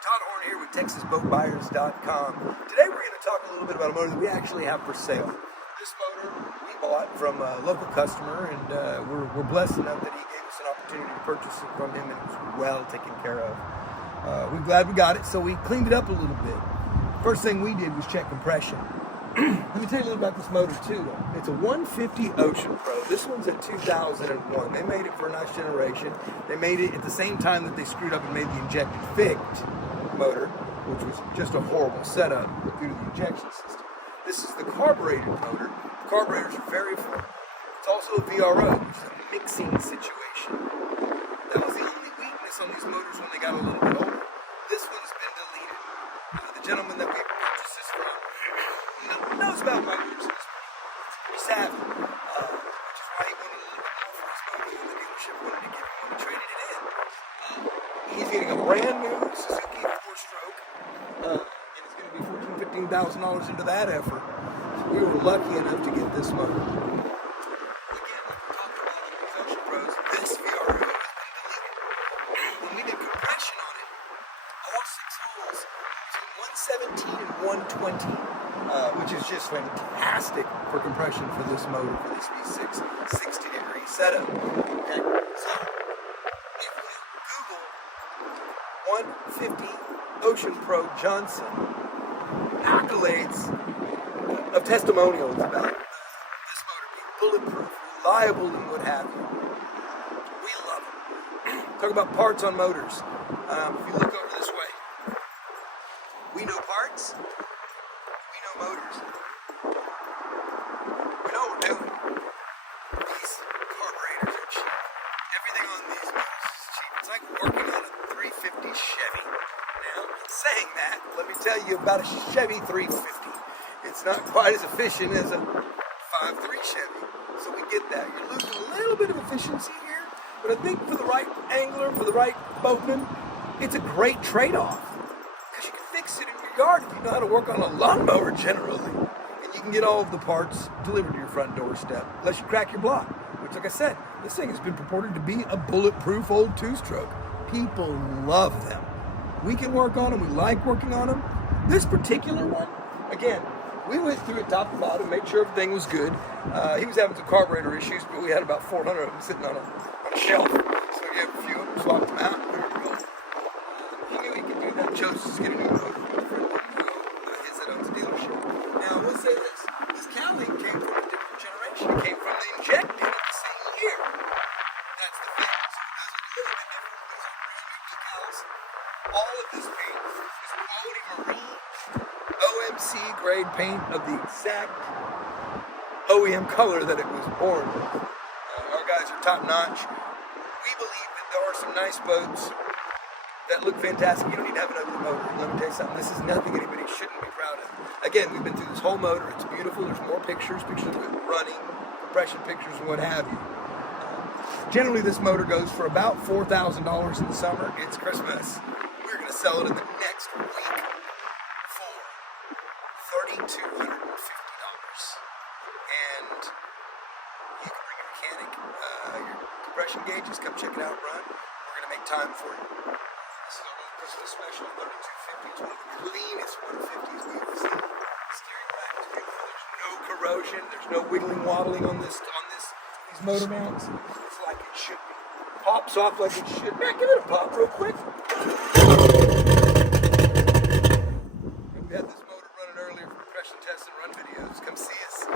Todd Horn here with TexasBoatBuyers.com. Today we're going to talk a little bit about a motor that we actually have for sale. This motor we bought from a local customer, and we're blessed enough that he gave us an opportunity to purchase it from him, and it was well taken care of. We're glad we got it, so we cleaned it up a little bit. First thing we did was check compression. Let me tell you a little about this motor too. It's a 150 OceanPro. This one's a 2001. They made it for a nice generation. They made it at the same time that they screwed up and made the injected figged motor, which was just a horrible setup due to the injection system. This is the carbureted motor. The carburetors are very full. It's also a VRO, which is a mixing situation. That was the only weakness on these motors when they got a little bit older. This one's been deleted. The gentleman that we purchased this from knows about motors. He's savvy, which is why he wanted a little bit more for his motor. The dealership wanted to give him one, traded it in. He's getting a brand new Suzuki 4-stroke, and it's going to be $14,000 into that effort. So we were lucky enough to get this motor. Again, like we talked about in these Ocean Pros, this VRO has been deleted. When we did compression on it, all 6 holes between 117 and 120. Which is just fantastic for compression for this motor, for this V6 60-degree setup. Okay, so if you Google 150 OceanPro Johnson accolades of testimonials about this motor being bulletproof, reliable, and what have you, we love it. Talk about parts on motors. If you look over this way, we know parts. Motors. We know what we're doing. These carburetors are cheap. Everything on these motors is cheap. It's like working on a 350 Chevy. Now, saying that, let me tell you about a Chevy 350. It's not quite as efficient as a 5.3 Chevy. So we get that. You're losing a little bit of efficiency here, but I think for the right angler, for the right boatman, it's a great trade-off. Because you can fix it in your yard if you know how to work on a lawnmower generally. And you can get all of the parts delivered to your front doorstep, unless you crack your block. Which, like I said, this thing has been purported to be a bulletproof old 2-stroke. People love them. We can work on them. We like working on them. This particular one, again, we went through it top to bottom, made sure everything was good. He was having some carburetor issues, but we had about 400 of them sitting on a shelf. So we gave a few of them, swapped them out, and we were rolling. He knew he could do that. Chose to get a new motor. Now, I will say this. This cowling came from a different generation. It came from the injected of the same year. That's the thing. So it does look a little bit different. These are brand new decals. All of this paint is quality marine OMC grade paint of the exact OEM color that it was born with. Our guys are top notch. We believe that there are some nice boats that look fantastic. You don't need to have an ugly motor. Let me tell you something. This is nothing anybody shouldn't be proud of. Again, we've been through this whole motor. It's beautiful. There's more pictures of it running, compression pictures, and what have you. Generally, this motor goes for about $4,000 in the summer. It's Christmas. We're going to sell it in the next week for $3,250. And you can bring a mechanic. Your compression gauges, come check it out, run. We're going to make time for you. This is a special 3250. It's one of the cleanest 150s we've seen. Steering rack is beautiful. There's no corrosion. There's no wiggling, waddling on these motor mounts. It's like it should be. Pops off like it should. Man, give it a pop real quick. We had this motor running earlier for compression tests and run videos. Come see us.